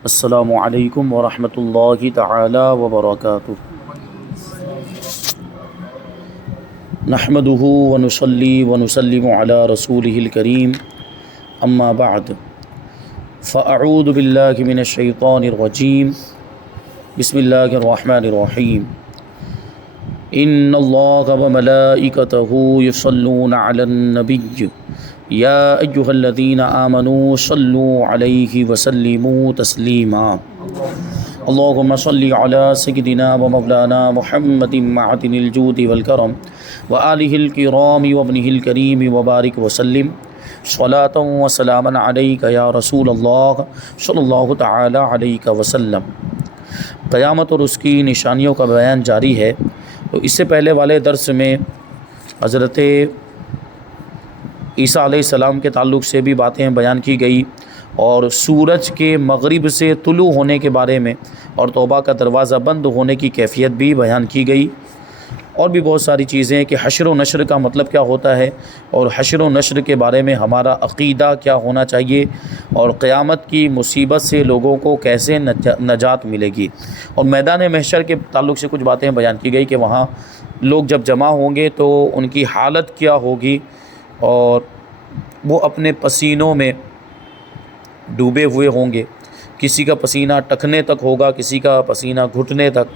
السلام علیکم ورحمۃ اللہ تعالی وبرکاتہ۔ نحمدہ ونصلی ونسلم علی رسولہ الکریم، اما بعد فاعوذ باللہ من الشیطان الرجیم، بسم اللہ الرحمن الرحیم۔ ان اللہ وملائکتہ یصلون علی النبی یا ایہا الذین آمنوا صلوا علیہ وسلموا تسلیما۔ اللہم صلی علی سیدنا و مولانا محمد معدن الجود والکرم وآلہ الکرام وابنہ الکریم وبارک وسلم صلاۃ و سلاما علیک یا رسول اللہ صلی اللہ تعالی علیہ وسلم۔ قیامت اور اس کی نشانیوں کا بیان جاری ہے۔ تو اس سے پہلے والے درس میں حضرت عیسیٰ علیہ السلام کے تعلق سے بھی باتیں بیان کی گئی، اور سورج کے مغرب سے طلوع ہونے کے بارے میں اور توبہ کا دروازہ بند ہونے کی کیفیت بھی بیان کی گئی، اور بھی بہت ساری چیزیں کہ حشر و نشر کا مطلب کیا ہوتا ہے، اور حشر و نشر کے بارے میں ہمارا عقیدہ کیا ہونا چاہیے، اور قیامت کی مصیبت سے لوگوں کو کیسے نجات ملے گی، اور میدان محشر کے تعلق سے کچھ باتیں بیان کی گئی کہ وہاں لوگ جب جمع ہوں گے تو ان کی حالت کیا ہوگی، اور وہ اپنے پسینوں میں ڈوبے ہوئے ہوں گے۔ کسی کا پسینہ ٹخنے تک ہوگا، کسی کا پسینہ گھٹنے تک،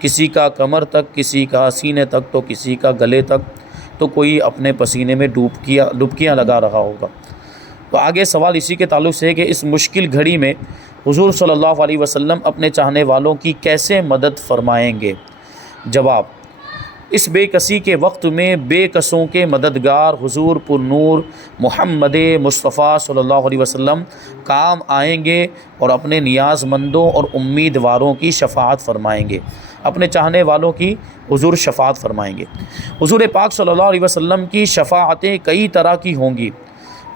کسی کا کمر تک، کسی کا سینے تک، تو کسی کا گلے تک، تو کوئی اپنے پسینے میں ڈبکیاں لگا رہا ہوگا۔ تو آگے سوال اسی کے تعلق سے ہے کہ اس مشکل گھڑی میں حضور صلی اللہ علیہ وسلم اپنے چاہنے والوں کی کیسے مدد فرمائیں گے؟ جواب: اس بے کسی کے وقت میں بے کسوں کے مددگار حضور پر نور محمد مصطفیٰ صلی اللہ علیہ وسلم کام آئیں گے، اور اپنے نیاز مندوں اور امیدواروں کی شفاعت فرمائیں گے، اپنے چاہنے والوں کی حضور شفاعت فرمائیں گے۔ حضور پاک صلی اللہ علیہ وسلم کی شفاعتیں کئی طرح کی ہوں گی۔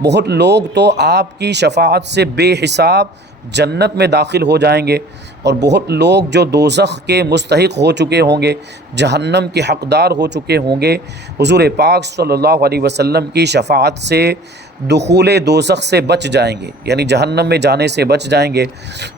بہت لوگ تو آپ کی شفاعت سے بے حساب جنت میں داخل ہو جائیں گے، اور بہت لوگ جو دوزخ کے مستحق ہو چکے ہوں گے، جہنم کے حقدار ہو چکے ہوں گے، حضور پاک صلی اللہ علیہ وسلم کی شفاعت سے دخول دوزخ سے بچ جائیں گے، یعنی جہنم میں جانے سے بچ جائیں گے،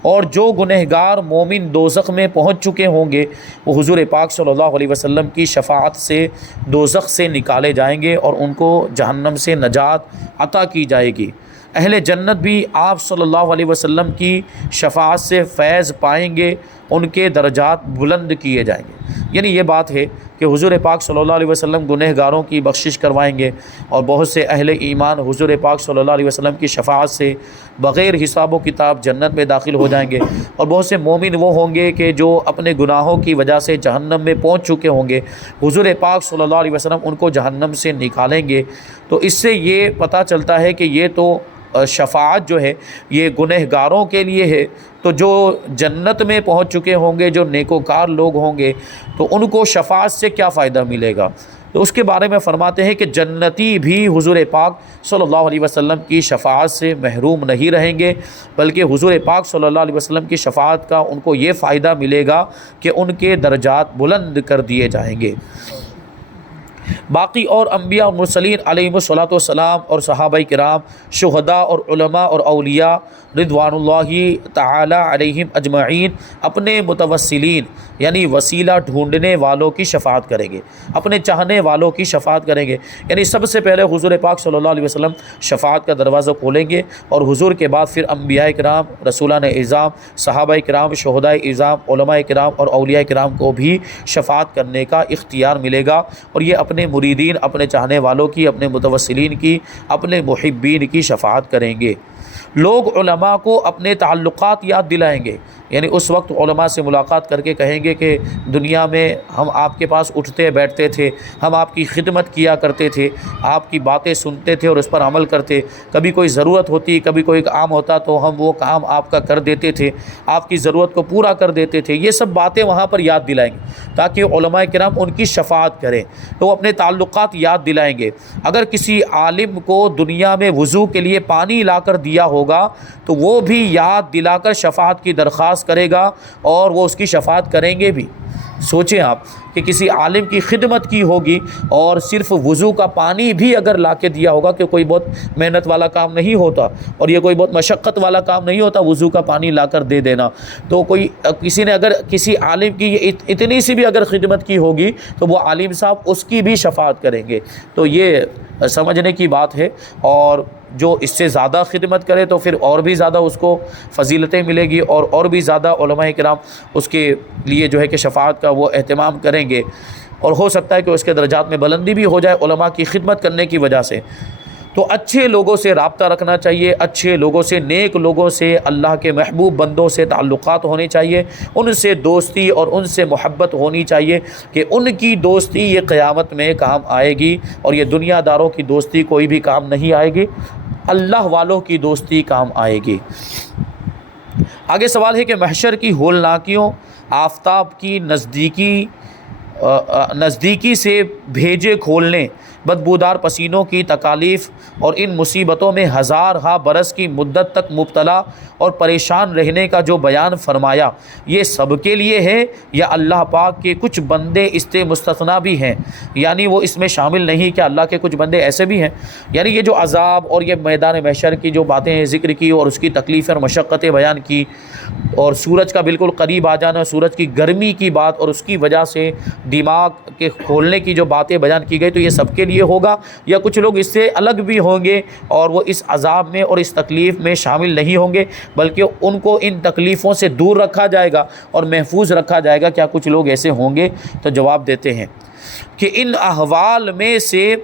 اور جو گنہگار مومن دوزخ میں پہنچ چکے ہوں گے وہ حضور پاک صلی اللہ علیہ وسلم کی شفاعت سے دوزخ سے نکالے جائیں گے، اور ان کو جہنم سے نجات عطا کی جائے گی۔ اہل جنت بھی آپ صلی اللہ علیہ وسلم کی شفاعت سے فیض پائیں گے، ان کے درجات بلند کیے جائیں گے۔ یعنی یہ بات ہے کہ حضور پاک صلی اللہ علیہ وسلم گنہگاروں کی بخشش کروائیں گے، اور بہت سے اہل ایمان حضور پاک صلی اللہ علیہ وسلم کی شفاعت سے بغیر حساب و کتاب جنت میں داخل ہو جائیں گے، اور بہت سے مومن وہ ہوں گے کہ جو اپنے گناہوں کی وجہ سے جہنم میں پہنچ چکے ہوں گے، حضور پاک صلی اللہ علیہ وسلم ان کو جہنم سے نکالیں گے۔ تو اس سے یہ پتہ چلتا ہے کہ یہ تو شفاعت جو ہے یہ گنہگاروں کے لیے ہے، تو جو جنت میں پہنچ چکے ہوں گے، جو نیکوکار لوگ ہوں گے، تو ان کو شفاعت سے کیا فائدہ ملے گا؟ تو اس کے بارے میں فرماتے ہیں کہ جنتی بھی حضور پاک صلی اللہ علیہ وسلم کی شفاعت سے محروم نہیں رہیں گے، بلکہ حضور پاک صلی اللہ علیہ وسلم کی شفاعت کا ان کو یہ فائدہ ملے گا کہ ان کے درجات بلند کر دیے جائیں گے۔ باقی اور انبیاء اور مرسلین علیہم الصلاۃ والسلام اور صحابہ کرام، شہداء اور علماء اور اولیاء رضوان اللہ تعالی علیہم اجمعین اپنے متوسلین یعنی وسیلہ ڈھونڈنے والوں کی شفاعت کریں گے، اپنے چاہنے والوں کی شفاعت کریں گے۔ یعنی سب سے پہلے حضور پاک صلی اللہ علیہ وسلم شفاعت کا دروازہ کھولیں گے، اور حضور کے بعد پھر انبیاء کرام، رسولان اعظام، صحابہ کرام، شہداء اعظام، علماء کرام اور اولیاء کرام کو بھی شفاعت کرنے کا اختیار ملے گا، اور یہ اپنے مریدین، اپنے چاہنے والوں کی، اپنے متوسلین کی، اپنے محبین کی شفاعت کریں گے۔ لوگ علماء کو اپنے تعلقات یاد دلائیں گے، یعنی اس وقت علماء سے ملاقات کر کے کہیں گے کہ دنیا میں ہم آپ کے پاس اٹھتے بیٹھتے تھے، ہم آپ کی خدمت کیا کرتے تھے، آپ کی باتیں سنتے تھے اور اس پر عمل کرتے، کبھی کوئی ضرورت ہوتی، کبھی کوئی کام ہوتا تو ہم وہ کام آپ کا کر دیتے تھے، آپ کی ضرورت کو پورا کر دیتے تھے۔ یہ سب باتیں وہاں پر یاد دلائیں گے تاکہ علماء کرام ان کی شفاعت کریں، تو وہ اپنے تعلقات یاد دلائیں گے۔ اگر کسی عالم کو دنیا میں وضو کے لیے پانی لا کر دیا ہوگا تو وہ بھی یاد دلا کر شفاعت کی درخواست کرے گا، اور وہ اس کی شفاعت کریں گے بھی۔ سوچیں آپ کہ کسی عالم کی خدمت کی ہوگی اور صرف وضو کا پانی بھی اگر لا کے دیا ہوگا، کہ کوئی بہت محنت والا کام نہیں ہوتا اور یہ کوئی بہت مشقت والا کام نہیں ہوتا وضو کا پانی لا کر دے دینا، تو کسی نے اگر کسی عالم کی اتنی سی بھی اگر خدمت کی ہوگی تو وہ عالم صاحب اس کی بھی شفاعت کریں گے۔ تو یہ سمجھنے کی بات ہے، اور جو اس سے زیادہ خدمت کرے تو پھر اور بھی زیادہ اس کو فضیلتیں ملے گی، اور بھی زیادہ علماء کرام اس کے لیے جو ہے کہ شفاعت کا وہ اہتمام کریں گے، اور ہو سکتا ہے کہ اس کے درجات میں بلندی بھی ہو جائے علماء کی خدمت کرنے کی وجہ سے۔ تو اچھے لوگوں سے رابطہ رکھنا چاہیے، اچھے لوگوں سے، نیک لوگوں سے، اللہ کے محبوب بندوں سے تعلقات ہونے چاہیے، ان سے دوستی اور ان سے محبت ہونی چاہیے، کہ ان کی دوستی یہ قیامت میں کام آئے گی، اور یہ دنیا داروں کی دوستی کوئی بھی کام نہیں آئے گی، اللہ والوں کی دوستی کام آئے گی۔ آگے سوال ہے کہ محشر کی ہولناکیوں، آفتاب کی نزدیکی سے بھیجے کھولنے، بدبودار پسینوں کی تکالیف اور ان مصیبتوں میں ہزارہا برس کی مدت تک مبتلا اور پریشان رہنے کا جو بیان فرمایا، یہ سب کے لیے ہے یا اللہ پاک کے کچھ بندے اس سے مستثنیٰ بھی ہیں؟ یعنی وہ اس میں شامل نہیں کہ اللہ کے کچھ بندے ایسے بھی ہیں؟ یعنی یہ جو عذاب اور یہ میدان محشر کی جو باتیں ذکر کی اور اس کی تکلیفیں اور مشقتیں بیان کی، اور سورج کا بالکل قریب آ جانا، سورج کی گرمی کی بات اور اس کی وجہ سے دماغ کے کھولنے کی جو باتیں بیان کی گئی، تو یہ سب کے لیے ہوگا یا کچھ لوگ اس سے الگ بھی ہوں گے اور وہ اس عذاب میں اور اس تکلیف میں شامل نہیں ہوں گے، بلکہ ان کو ان تکلیفوں سے دور رکھا جائے گا اور محفوظ رکھا جائے گا؟ کیا کچھ لوگ ایسے ہوں گے؟ تو جواب دیتے ہیں کہ ان احوال میں سے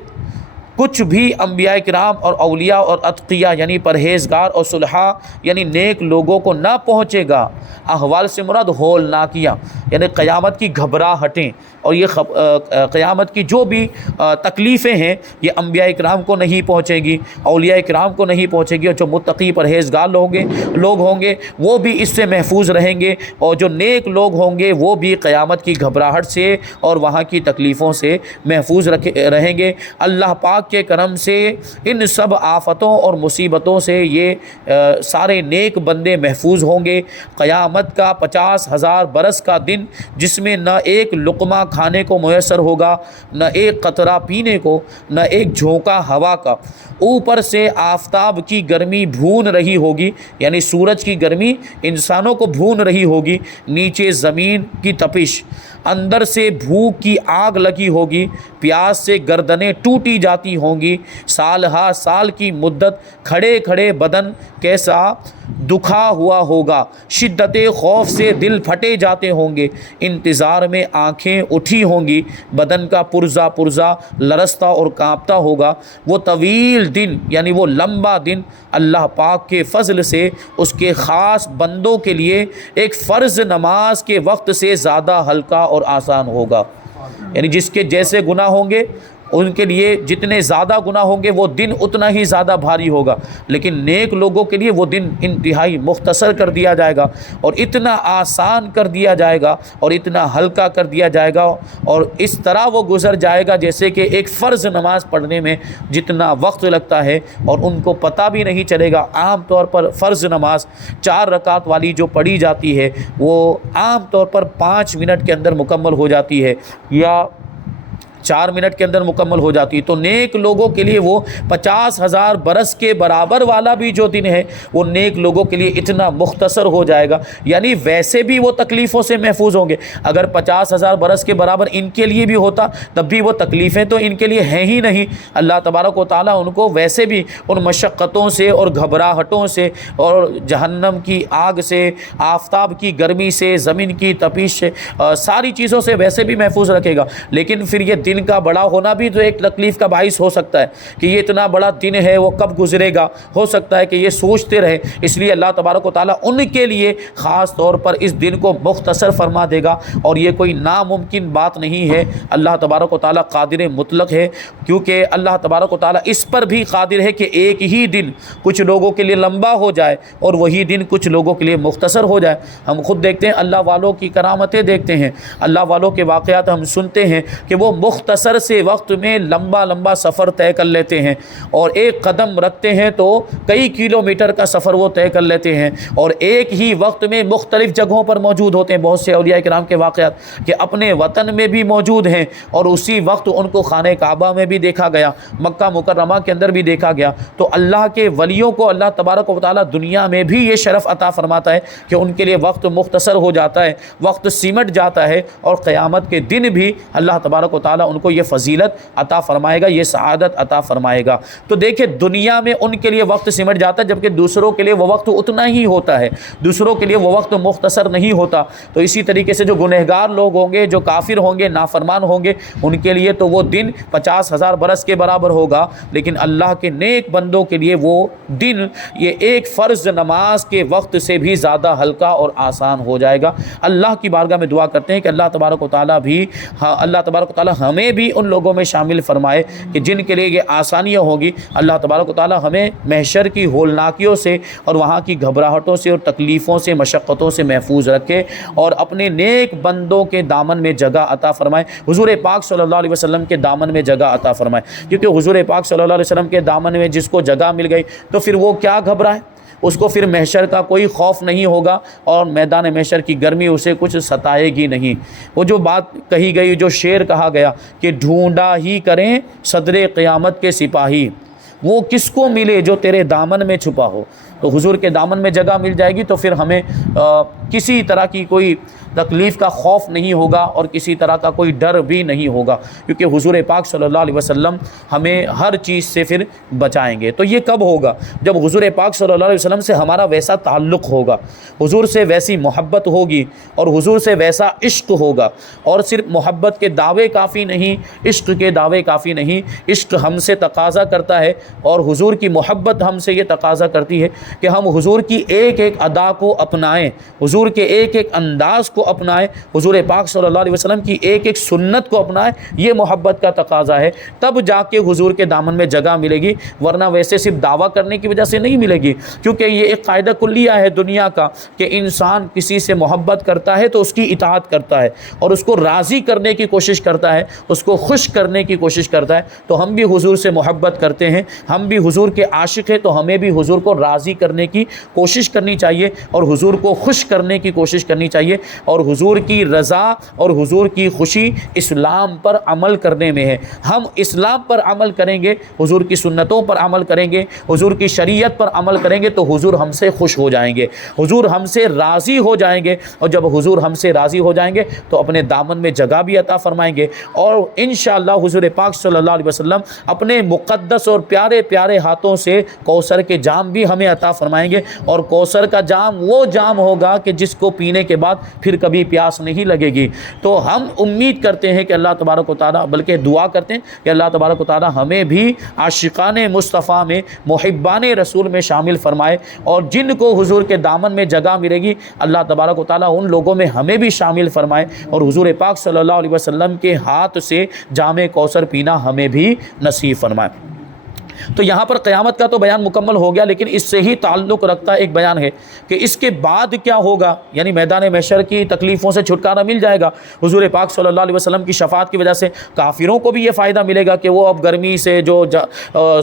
کچھ بھی انبیاء کرام اور اولیاء اور اتقیاء یعنی پرہیزگار اور صلحاء یعنی نیک لوگوں کو نہ پہنچے گا۔ احوال سے مراد ہولناکیاں یعنی قیامت کی گھبراہٹیں اور یہ قیامت کی جو بھی تکلیفیں ہیں، یہ انبیاء کرام کو نہیں پہنچے گی، اولیاء کرام کو نہیں پہنچے گی، اور جو متقی پرہیزگار لوگ ہوں گے وہ بھی اس سے محفوظ رہیں گے، اور جو نیک لوگ ہوں گے وہ بھی قیامت کی گھبراہٹ سے اور وہاں کی تکلیفوں سے محفوظ رہیں گے۔ اللہ پاک کے کرم سے ان سب آفتوں اور مصیبتوں سے یہ سارے نیک بندے محفوظ ہوں گے۔ قیامت کا 50,000 برس کا دن جس میں نہ ایک لقمہ کھانے کو میسر ہوگا، نہ ایک قطرہ پینے کو، نہ ایک جھونکا ہوا کا، اوپر سے آفتاب کی گرمی بھون رہی ہوگی یعنی سورج کی گرمی انسانوں کو بھون رہی ہوگی، نیچے زمین کی تپش، اندر سے بھوک کی آگ لگی ہوگی، پیاس سے گردنیں ٹوٹی جاتی ہوں گی، سال ہا سال کی مدت کھڑے کھڑے بدن کیسا دکھا ہوا ہوگا، شدت خوف سے دل پھٹے جاتے ہوں گے، انتظار میں آنکھیں اٹھی ہوں گی، بدن کا پرزا لرزتا اور کانپتا ہوگا۔ وہ طویل دن یعنی وہ لمبا دن اللہ پاک کے فضل سے اس کے خاص بندوں کے لیے ایک فرض نماز کے وقت سے زیادہ ہلکا اور آسان ہوگا، یعنی جس کے جیسے گناہ ہوں گے ان کے لیے جتنے زیادہ گناہ ہوں گے وہ دن اتنا ہی زیادہ بھاری ہوگا، لیکن نیک لوگوں کے لیے وہ دن انتہائی مختصر کر دیا جائے گا اور اتنا آسان کر دیا جائے گا اور اتنا ہلکا کر دیا جائے گا، اور اس طرح وہ گزر جائے گا جیسے کہ ایک فرض نماز پڑھنے میں جتنا وقت لگتا ہے، اور ان کو پتہ بھی نہیں چلے گا۔ عام طور پر فرض نماز 4 رکعت والی جو پڑھی جاتی ہے وہ عام طور پر 5 منٹ کے اندر مکمل ہو جاتی ہے یا 4 منٹ کے اندر مکمل ہو جاتی ہے۔ تو نیک لوگوں کے لیے وہ 50,000 برس کے برابر والا بھی جو دن ہے وہ نیک لوگوں کے لیے اتنا مختصر ہو جائے گا، یعنی ویسے بھی وہ تکلیفوں سے محفوظ ہوں گے۔ اگر 50,000 برس کے برابر ان کے لیے بھی ہوتا تب بھی وہ تکلیفیں تو ان کے لیے ہیں ہی نہیں۔ اللہ تبارک و تعالیٰ ان کو ویسے بھی ان مشقتوں سے اور گھبراہٹوں سے اور جہنم کی آگ سے، آفتاب کی گرمی سے، زمین کی تپش سے، ساری چیزوں سے ویسے بھی محفوظ رکھے گا، لیکن پھر یہ دن کا بڑا ہونا بھی تو ایک تکلیف کا باعث ہو سکتا ہے کہ یہ اتنا بڑا دن ہے وہ کب گزرے گا، ہو سکتا ہے کہ یہ سوچتے رہے۔ اس لیے اللہ تبارک و تعالیٰ ان کے لیے خاص طور پر اس دن کو مختصر فرما دے گا، اور یہ کوئی ناممکن بات نہیں ہے۔ اللہ تبارک و تعالیٰ قادر مطلق ہے، کیونکہ اللہ تبارک و تعالیٰ اس پر بھی قادر ہے کہ ایک ہی دن کچھ لوگوں کے لیے لمبا ہو جائے اور وہی دن کچھ لوگوں کے لیے مختصر ہو جائے۔ ہم خود دیکھتے ہیں، اللہ والوں کی کرامتیں دیکھتے ہیں، اللہ والوں کے واقعات ہم سنتے ہیں کہ وہ مختصر مختصر سے وقت میں لمبا لمبا سفر طے کر لیتے ہیں، اور ایک قدم رکھتے ہیں تو کئی کلومیٹر کا سفر وہ طے کر لیتے ہیں، اور ایک ہی وقت میں مختلف جگہوں پر موجود ہوتے ہیں۔ بہت سے اولیاء کرام کے واقعات کہ اپنے وطن میں بھی موجود ہیں اور اسی وقت ان کو خانہ کعبہ میں بھی دیکھا گیا، مکہ مکرمہ کے اندر بھی دیکھا گیا۔ تو اللہ کے ولیوں کو اللہ تبارک و تعالیٰ دنیا میں بھی یہ شرف عطا فرماتا ہے کہ ان کے لیے وقت مختصر ہو جاتا ہے، وقت سمٹ جاتا ہے، اور قیامت کے دن بھی اللہ تبارک و تعالیٰ ان کو یہ فضیلت عطا فرمائے گا، یہ سعادت عطا فرمائے گا۔ تو دیکھیں دنیا میں ان کے لیے وقت سمٹ جاتا ہے، جبکہ دوسروں کے لیے وہ وقت اتنا ہی ہوتا ہے، دوسروں کے لیے وہ وقت مختصر نہیں ہوتا۔ تو اسی طریقے سے جو گنہگار لوگ ہوں گے، جو کافر ہوں گے، نافرمان ہوں گے، ان کے لیے تو وہ دن 50,000 برس کے برابر ہوگا، لیکن اللہ کے نیک بندوں کے لیے وہ دن یہ ایک فرض نماز کے وقت سے بھی زیادہ ہلکا اور آسان ہو جائے گا۔ اللہ کی بارگاہ میں دعا کرتے ہیں کہ اللہ تبارک و تعالیٰ ہمیں بھی ان لوگوں میں شامل فرمائے کہ جن کے لیے یہ آسانیاں ہوگی۔ اللہ تبارک و تعالیٰ ہمیں محشر کی ہولناکیوں سے اور وہاں کی گھبراہٹوں سے اور تکلیفوں سے، مشقتوں سے محفوظ رکھے، اور اپنے نیک بندوں کے دامن میں جگہ عطا فرمائے، حضور پاک صلی اللہ علیہ وسلم کے دامن میں جگہ عطا فرمائے، کیونکہ حضور پاک صلی اللہ علیہ وسلم کے دامن میں جس کو جگہ مل گئی تو پھر وہ کیا گھبرائے، اس کو پھر محشر کا کوئی خوف نہیں ہوگا، اور میدان محشر کی گرمی اسے کچھ ستائے گی نہیں۔ وہ جو بات کہی گئی، جو شعر کہا گیا کہ ڈھونڈا ہی کریں صدر قیامت کے سپاہی، وہ کس کو ملے جو تیرے دامن میں چھپا ہو۔ تو حضور کے دامن میں جگہ مل جائے گی تو پھر ہمیں کسی طرح کی کوئی تکلیف کا خوف نہیں ہوگا اور کسی طرح کا کوئی ڈر بھی نہیں ہوگا، کیونکہ حضور پاک صلی اللہ علیہ وسلم ہمیں ہر چیز سے پھر بچائیں گے۔ تو یہ کب ہوگا؟ جب حضور پاک صلی اللہ علیہ وسلم سے ہمارا ویسا تعلق ہوگا، حضور سے ویسی محبت ہوگی اور حضور سے ویسا عشق ہوگا۔ اور صرف محبت کے دعوے کافی نہیں، عشق کے دعوے کافی نہیں، عشق ہم سے تقاضا کرتا ہے اور حضور کی محبت ہم سے یہ تقاضا کرتی ہے کہ ہم حضور کی ایک ایک ادا کو اپنائیں، حضور کے ایک ایک انداز کو اپنائیں، حضور پاک صلی اللہ علیہ وسلم کی ایک ایک سنت کو اپنائیں۔ یہ محبت کا تقاضا ہے، تب جا کے حضور کے دامن میں جگہ ملے گی، ورنہ ویسے صرف دعویٰ کرنے کی وجہ سے نہیں ملے گی، کیونکہ یہ ایک قاعدہ کلیہ ہے دنیا کا کہ انسان کسی سے محبت کرتا ہے تو اس کی اطاعت کرتا ہے اور اس کو راضی کرنے کی کوشش کرتا ہے، اس کو خوش کرنے کی کوشش کرتا ہے۔ تو ہم بھی حضور سے محبت کرتے ہیں، ہم بھی حضور کے عاشق ہیں، تو ہمیں بھی حضور کو راضی کرنے کی کوشش کرنی چاہیے اور حضور کو خوش کرنے کی کوشش کرنی چاہیے، اور حضور کی رضا اور حضور کی خوشی اسلام پر عمل کرنے میں ہے۔ ہم اسلام پر عمل کریں گے، حضور کی سنتوں پر عمل کریں گے، حضور کی شریعت پر عمل کریں گے، تو حضور ہم سے خوش ہو جائیں گے، حضور ہم سے راضی ہو جائیں گے، اور جب حضور ہم سے راضی ہو جائیں گے تو اپنے دامن میں جگہ بھی عطا فرمائیں گے، اور انشاءاللہ حضور پاک صلی اللہ علیہ وسلم اپنے مقدس اور پیارے پیارے ہاتھوں سے کوثر کے جام بھی ہمیں عطا فرمائیں گے، اور کوثر کا جام وہ جام ہوگا کہ جس کو پینے کے بعد پھر کبھی پیاس نہیں لگے گی۔ تو ہم امید کرتے ہیں کہ اللہ تبارک و تعالیٰ، بلکہ دعا کرتے ہیں کہ اللہ تبارک و تعالیٰ ہمیں بھی عاشقان مصطفیٰ میں، محبان رسول میں شامل فرمائے، اور جن کو حضور کے دامن میں جگہ ملے گی اللہ تبارک و تعالیٰ ان لوگوں میں ہمیں بھی شامل فرمائے، اور حضور پاک صلی اللہ علیہ وسلم کے ہاتھ سے جام کوثر پینا ہمیں بھی نصیب فرمائے۔ تو یہاں پر قیامت کا تو بیان مکمل ہو گیا، لیکن اس سے ہی تعلق رکھتا ایک بیان ہے کہ اس کے بعد کیا ہوگا، یعنی میدان محشر کی تکلیفوں سے چھٹکارا مل جائے گا حضور پاک صلی اللہ علیہ وسلم کی شفاعت کی وجہ سے۔ کافروں کو بھی یہ فائدہ ملے گا کہ وہ اب گرمی سے، جو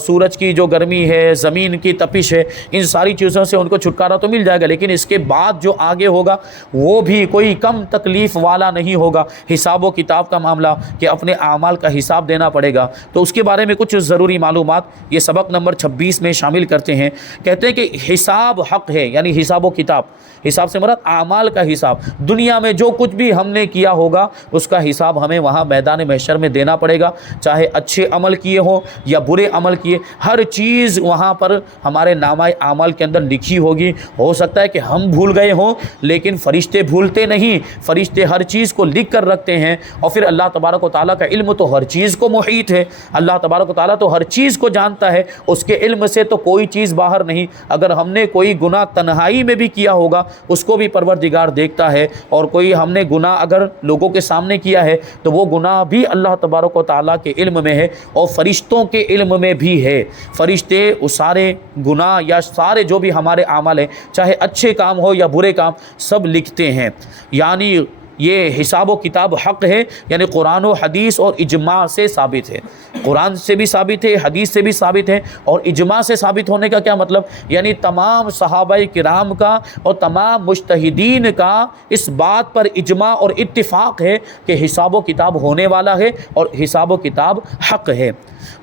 سورج کی جو گرمی ہے، زمین کی تپش ہے، ان ساری چیزوں سے ان کو چھٹکارا تو مل جائے گا، لیکن اس کے بعد جو آگے ہوگا وہ بھی کوئی کم تکلیف والا نہیں ہوگا۔ حساب و کتاب کا معاملہ کہ اپنے اعمال کا حساب دینا پڑے گا، تو اس کے بارے میں کچھ ضروری معلومات یہ سبق نمبر 26 میں شامل کرتے ہیں۔ کہتے ہیں کہ حساب حق ہے، یعنی حساب و کتاب، حساب سے مراد اعمال کا حساب۔ دنیا میں جو کچھ بھی ہم نے کیا ہوگا اس کا حساب ہمیں وہاں میدان محشر میں دینا پڑے گا، چاہے اچھے عمل کیے ہوں یا برے عمل کیے، ہر چیز وہاں پر ہمارے نامہ اعمال کے اندر لکھی ہوگی۔ ہو سکتا ہے کہ ہم بھول گئے ہوں، لیکن فرشتے بھولتے نہیں، فرشتے ہر چیز کو لکھ کر رکھتے ہیں، اور پھر اللہ تبارک و تعالیٰ کا علم تو ہر چیز کو محیط ہے، اللہ تبارک و تعالیٰ تو ہر چیز کو جانتا ہے، اس کے علم سے تو کوئی چیز باہر نہیں۔ اگر ہم نے کوئی گناہ تنہائی میں بھی کیا ہوگا اس کو بھی پروردگار دیکھتا ہے، اور کوئی ہم نے گناہ اگر لوگوں کے سامنے کیا ہے تو وہ گناہ بھی اللہ تبارک و تعالیٰ کے علم میں ہے، اور فرشتوں کے علم میں بھی ہے۔ فرشتے وہ سارے گناہ یا سارے جو بھی ہمارے اعمال ہیں، چاہے اچھے کام ہو یا برے کام، سب لکھتے ہیں۔ یعنی یہ حساب و کتاب حق ہے، یعنی قرآن و حدیث اور اجماع سے ثابت ہے، قرآن سے بھی ثابت ہے، حدیث سے بھی ثابت ہے، اور اجماع سے ثابت ہونے کا کیا مطلب؟ یعنی تمام صحابہ کرام کا اور تمام مجتہدین کا اس بات پر اجماع اور اتفاق ہے کہ حساب و کتاب ہونے والا ہے اور حساب و کتاب حق ہے۔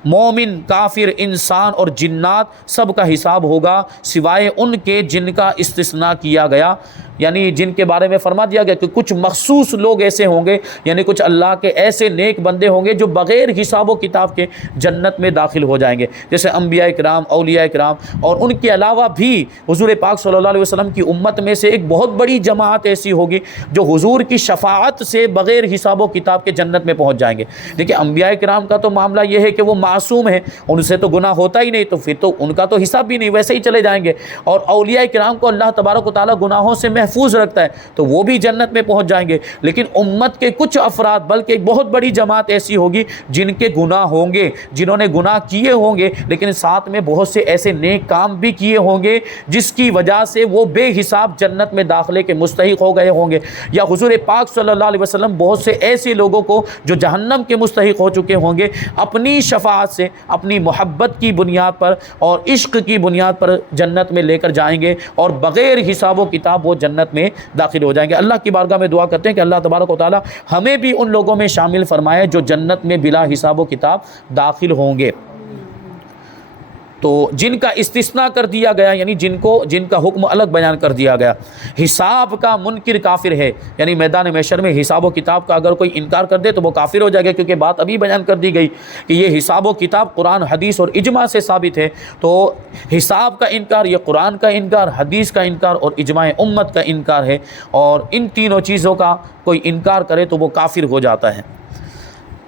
مومن، کافر، انسان اور جنات سب کا حساب ہوگا سوائے ان کے جن کا استثناء کیا گیا، یعنی جن کے بارے میں فرما دیا گیا کہ کچھ مخصوص لوگ ایسے ہوں گے، یعنی کچھ اللہ کے ایسے نیک بندے ہوں گے جو بغیر حساب و کتاب کے جنت میں داخل ہو جائیں گے، جیسے انبیاء کرام، اولیاء کرام، اور ان کے علاوہ بھی حضور پاک صلی اللہ علیہ وسلم کی امت میں سے ایک بہت بڑی جماعت ایسی ہوگی جو حضور کی شفاعت سے بغیر حساب و کتاب کے جنت میں پہنچ جائیں گے۔ دیکھیں انبیاء کرام کا تو معاملہ یہ ہے کہ وہ معصوم ہیں، ان سے تو گناہ ہوتا ہی نہیں، تو پھر تو ان کا تو حساب بھی نہیں، ویسے ہی چلے جائیں گے، اور اولیاء کرام کو اللہ تبارک و تعالیٰ گناہوں سے محفوظ رکھتا ہے تو وہ بھی جنت میں پہنچ جائیں گے۔ لیکن امت کے کچھ افراد، بلکہ ایک بہت بڑی جماعت ایسی ہوگی جن کے گناہ ہوں گے، جنہوں نے گناہ کیے ہوں گے، لیکن ساتھ میں بہت سے ایسے نیک کام بھی کیے ہوں گے جس کی وجہ سے وہ بے حساب جنت میں داخلے کے مستحق ہو گئے ہوں گے۔ یا حضور پاک صلی اللہ علیہ وسلم بہت سے ایسے لوگوں کو جو جہنم کے مستحق ہو چکے ہوں گے اپنی شفاعت سے، اپنی محبت کی بنیاد پر اور عشق کی بنیاد پر جنت میں لے کر جائیں گے، اور بغیر حساب و کتاب وہ جنت میں داخل ہو جائیں گے۔ اللہ کی بارگاہ میں دعا کرتے ہیں کہ اللہ تبارک و تعالی ہمیں بھی ان لوگوں میں شامل فرمائے جو جنت میں بلا حساب و کتاب داخل ہوں گے۔ تو جن کا استثناء کر دیا گیا، یعنی جن کا حکم الگ بیان کر دیا گیا، حساب کا منکر کافر ہے، یعنی میدان محشر میں حساب و کتاب کا اگر کوئی انکار کر دے تو وہ کافر ہو جائے گا، کیونکہ بات ابھی بیان کر دی گئی کہ یہ حساب و کتاب قرآن، حدیث اور اجماع سے ثابت ہے۔ تو حساب کا انکار یہ قرآن کا انکار، حدیث کا انکار اور اجماع امت کا انکار ہے، اور ان تینوں چیزوں کا کوئی انکار کرے تو وہ کافر ہو جاتا ہے۔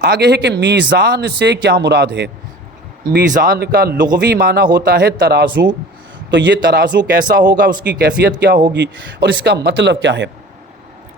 آگے ہے کہ میزان سے کیا مراد ہے؟ میزان کا لغوی معنی ہوتا ہے ترازو، تو یہ ترازو کیسا ہوگا، اس کی کیفیت کیا ہوگی اور اس کا مطلب کیا ہے؟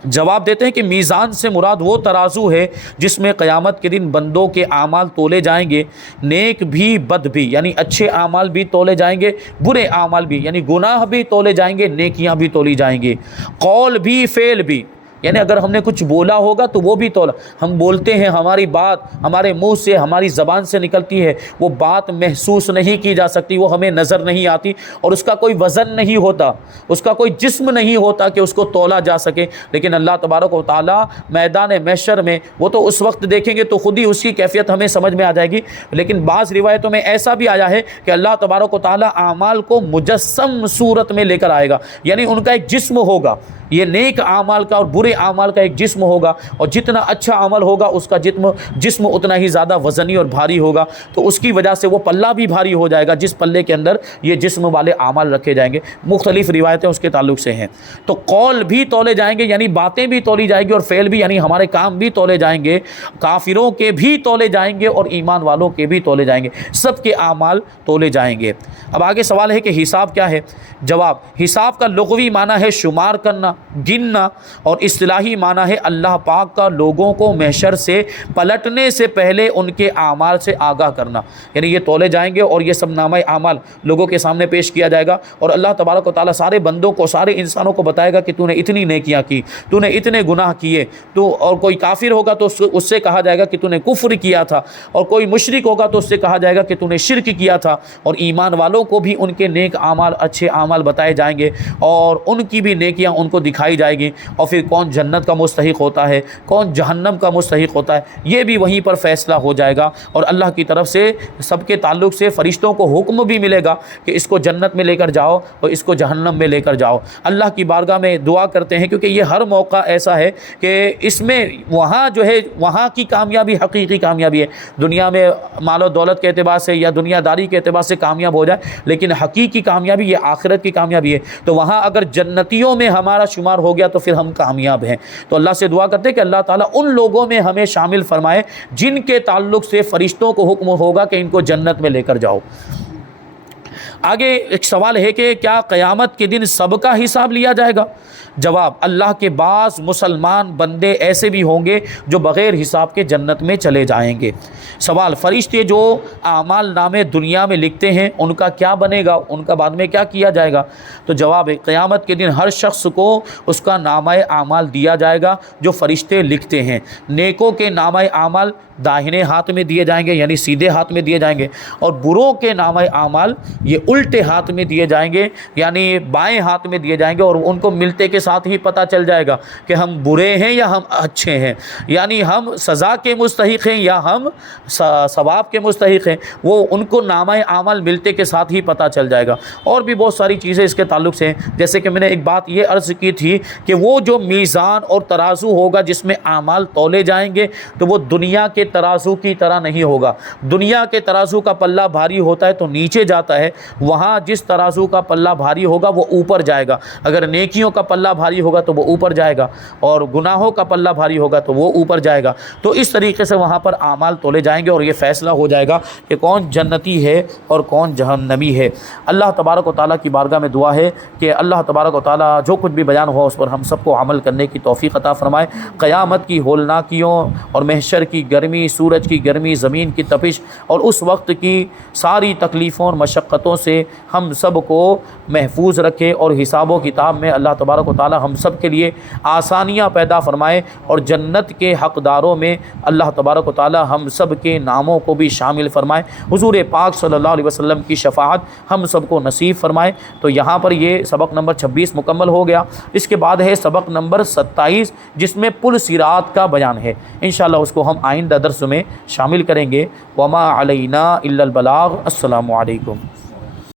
جواب دیتے ہیں کہ میزان سے مراد وہ ترازو ہے جس میں قیامت کے دن بندوں کے اعمال تولے جائیں گے، نیک بھی بد بھی، یعنی اچھے اعمال بھی تولے جائیں گے، برے اعمال بھی، یعنی گناہ بھی تولے جائیں گے، نیکیاں بھی تولی جائیں گے، قول بھی فعل بھی، یعنی اگر ہم نے کچھ بولا ہوگا تو وہ بھی تولا، ہم بولتے ہیں، ہماری بات ہمارے منہ سے، ہماری زبان سے نکلتی ہے، وہ بات محسوس نہیں کی جا سکتی، وہ ہمیں نظر نہیں آتی، اور اس کا کوئی وزن نہیں ہوتا، اس کا کوئی جسم نہیں ہوتا کہ اس کو تولا جا سکے، لیکن اللہ تبارک و تعالیٰ میدان محشر میں وہ تو اس وقت دیکھیں گے تو خود ہی اس کی کیفیت ہمیں سمجھ میں آ جائے گی۔ لیکن بعض روایتوں میں ایسا بھی آیا ہے کہ اللہ تبارک و تعالیٰ اعمال کو مجسم صورت میں لے کر آئے گا، یعنی ان کا ایک جسم ہوگا، یہ نیک اعمال کا اور برے اعمال کا ایک جسم ہوگا، اور جتنا اچھا عمل ہوگا اس کا جسم اتنا ہی زیادہ وزنی اور بھاری ہوگا، تو اس کی وجہ سے وہ پلہ بھی بھاری ہو جائے گا جس پلے کے اندر یہ جسم والے اعمال رکھے جائیں گے۔ مختلف روایتیں اس کے تعلق سے ہیں۔ تو قول بھی تولے جائیں گے، یعنی باتیں بھی تولی جائیں گی، اور فعل بھی، یعنی ہمارے کام بھی تولے جائیں گے، کافروں کے بھی تولے جائیں گے اور ایمان والوں کے بھی تولے جائیں گے، سب کے اعمال تولے جائیں گے۔ اب آگے سوال ہے کہ حساب کیا ہے؟ جواب، حساب کا لغوی معنی ہے شمار کرنا، گننا، اور اصطلاحی معنی ہے اللہ پاک کا لوگوں کو محشر سے پلٹنے سے پہلے ان کے اعمال سے آگاہ کرنا، یعنی یہ تولے جائیں گے اور یہ سب نامہ اعمال لوگوں کے سامنے پیش کیا جائے گا، اور اللہ تبارک و تعالیٰ سارے بندوں کو، سارے انسانوں کو بتائے گا کہ تو نے اتنی نیکیاں کی، تو نے اتنے گناہ کیے، تو اور کوئی کافر ہوگا تو اس سے کہا جائے گا کہ تو نے کفر کیا تھا، اور کوئی مشرک ہوگا تو اس سے کہا جائے گا کہ تو نے شرک کیا تھا، اور ایمان والوں کو بھی ان کے نیک اعمال، اچھے اعمال بتائے جائیں گے، اور ان کی بھی نیکیاں ان کو دکھائی جائے گی، اور پھر کون جنت کا مستحق ہوتا ہے، کون جہنم کا مستحق ہوتا ہے، یہ بھی وہیں پر فیصلہ ہو جائے گا، اور اللہ کی طرف سے سب کے تعلق سے فرشتوں کو حکم بھی ملے گا کہ اس کو جنت میں لے کر جاؤ اور اس کو جہنم میں لے کر جاؤ۔ اللہ کی بارگاہ میں دعا کرتے ہیں کیونکہ یہ ہر موقع ایسا ہے کہ اس میں وہاں جو ہے وہاں کی کامیابی حقیقی کامیابی ہے، دنیا میں مال و دولت کے اعتبار سے یا دنیا داری کے اعتبار سے کامیاب ہو جائے، لیکن حقیقی کامیابی یہ آخرت کی کامیابی ہے، تو وہاں اگر جنتیوں میں ہمارا شمار ہو گیا تو پھر ہم کامیاب ہیں۔ تو اللہ سے دعا کرتے ہیں کہ اللہ تعالیٰ ان لوگوں میں ہمیں شامل فرمائے جن کے تعلق سے فرشتوں کو حکم ہوگا کہ ان کو جنت میں لے کر جاؤ۔ آگے ایک سوال ہے کہ کیا قیامت کے دن سب کا حساب لیا جائے گا؟ جواب، اللہ کے بعض مسلمان بندے ایسے بھی ہوں گے جو بغیر حساب کے جنت میں چلے جائیں گے۔ سوال، فرشتے جو اعمال نامے دنیا میں لکھتے ہیں ان کا کیا بنے گا، ان کا بعد میں کیا کیا جائے گا؟ تو جواب ہے، قیامت کے دن ہر شخص کو اس کا نامہ اعمال دیا جائے گا جو فرشتے لکھتے ہیں۔ نیکوں کے نامہ اعمال داہنے ہاتھ میں دیے جائیں گے، یعنی سیدھے ہاتھ میں دیے جائیں گے، اور بروں کے نامہ اعمال یہ الٹے ہاتھ میں دیے جائیں گے، یعنی بائیں ہاتھ میں دیے جائیں گے، اور ان کو ملتے کے ساتھ ہی پتہ چل جائے گا کہ ہم برے ہیں یا ہم اچھے ہیں، یعنی ہم سزا کے مستحق ہیں یا ہم ثواب کے مستحق ہیں، وہ ان کو نامہ اعمال ملتے کے ساتھ ہی پتہ چل جائے گا۔ اور بھی بہت ساری چیزیں اس کے تعلق سے ہیں، جیسے کہ میں نے ایک بات یہ عرض کی تھی کہ وہ جو میزان اور ترازو ہوگا جس میں اعمال تولے جائیں گے تو وہ دنیا کے ترازو کی طرح نہیں ہوگا۔ دنیا کے ترازو کا پلہ بھاری ہوتا ہے تو نیچے جاتا ہے، وہاں جس ترازو کا پلہ بھاری ہوگا وہ اوپر جائے گا۔ اگر نیکیوں کا پلہ بھاری ہوگا تو وہ اوپر جائے گا، اور گناہوں کا پلہ بھاری ہوگا تو وہ اوپر جائے گا۔ تو اس طریقے سے وہاں پر اعمال تولے جائیں گے اور یہ فیصلہ ہو جائے گا کہ کون جنتی ہے اور کون جہنمی ہے۔ اللہ تبارک و تعالیٰ کی بارگاہ میں دعا ہے کہ اللہ تبارک و تعالیٰ جو کچھ بھی بیان ہوا اس پر ہم سب کو عمل کرنے کی توفیق عطا فرمائے۔ قیامت کی ہولناکیوں اور محشر کی گرمی، سورج کی گرمی، زمین کی تپش اور اس وقت کی ساری تکلیفوں اور مشقتوں سے ہم سب کو محفوظ رکھے، اور حساب و کتاب میں اللہ تبارک و تعالی ہم سب کے لیے آسانیاں پیدا فرمائے، اور جنت کے حقداروں میں اللہ تبارک و تعالی ہم سب کے ناموں کو بھی شامل فرمائے۔ حضور پاک صلی اللہ علیہ وسلم کی شفاعت ہم سب کو نصیب فرمائے۔ تو یہاں پر یہ سبق نمبر 26 مکمل ہو گیا۔ اس کے بعد ہے سبق نمبر 27 جس میں پل صراط کا بیان ہے، انشاءاللہ اس کو ہم آئندہ درس میں شامل کریں گے۔ وما علینا الا البلاغ۔ السلام علیکم۔